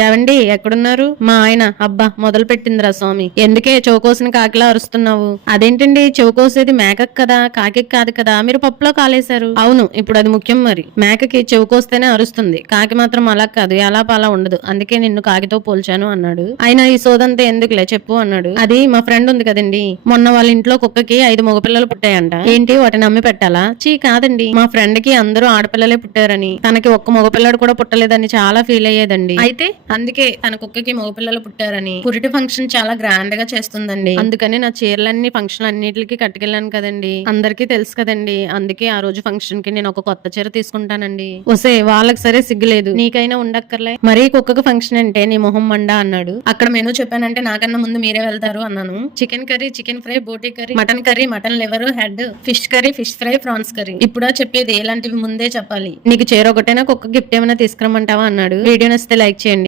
ఏవండి ఎక్కడున్నారు? మా ఆయన. అబ్బా మొదలు పెట్టిందిరా స్వామి. ఎందుకే చౌకోసిన కాకిలా అరుస్తున్నావు? అదేంటండి చౌకోసేది మేకకు కదా కాకి కాదు కదా మీరు పప్పులో కాలేశారు. అవును ఇప్పుడు అది ముఖ్యం మరి. మేకకి చౌకోస్తేనే అరుస్తుంది. కాకి మాత్రం అలా కాదు ఎలా పాలా ఉండదు. అందుకే నిన్ను కాకితో పోల్చాను అన్నాడు. ఆయన ఈ సోదంతా ఎందుకులే చెప్పు అన్నాడు. అది మా ఫ్రెండ్ ఉంది కదండి. మొన్న వాళ్ళ ఇంట్లో కుక్కకి ఐదు మగపిల్లలు పుట్టాయంట. ఏంటి వాటిని అమ్మి పెట్టాలా? చీ కాదండి. మా ఫ్రెండ్కి అందరూ ఆడపిల్లలే పుట్టారని. తనకి ఒక్క మగపిల్లడు కూడా పుట్టలేదని చాలా ఫీల్ అయ్యేదండి. అయితే అందుకే తన కుక్కకి మగపిల్లలు పుట్టారని. పురిటి ఫంక్షన్ చాలా గ్రాండ్గా చేస్తుందండి. అందుకని నా చీరలన్నీ ఫంక్షన్ అన్నిటికి కట్టుకెళ్ళాను కదండి. అందరికీ తెలుసు కదండి. అందుకే ఆ రోజు ఫంక్షన్కి నేను ఒక కొత్త చీర తీసుకుంటానండి. ఒసే వాళ్ళకి సరే సిగ్గులేదు. నీకైనా ఉండక్కర్లే. మరీ కుక్కకు ఫంక్షన్ అంటే నీ మొహం మండా అన్నాడు. అక్కడ మెనూ చెప్పానంటే నాకన్నా ముందు మీరే వెళ్తారు అన్నాను. Chicken curry chicken fry boti curry mutton curry mutton liver head fish curry fish fry prawns curry ఇప్పుడా చెప్పేది ఎలాంటివి ముందే చెప్పాలి. నీకు చీర ఒకటైనా కుక్క గిఫ్ట్ ఏమైనా తీసుకురమ్మంటావా అన్నాడు. వీడియో నచ్చితే లైక్ చేయండి.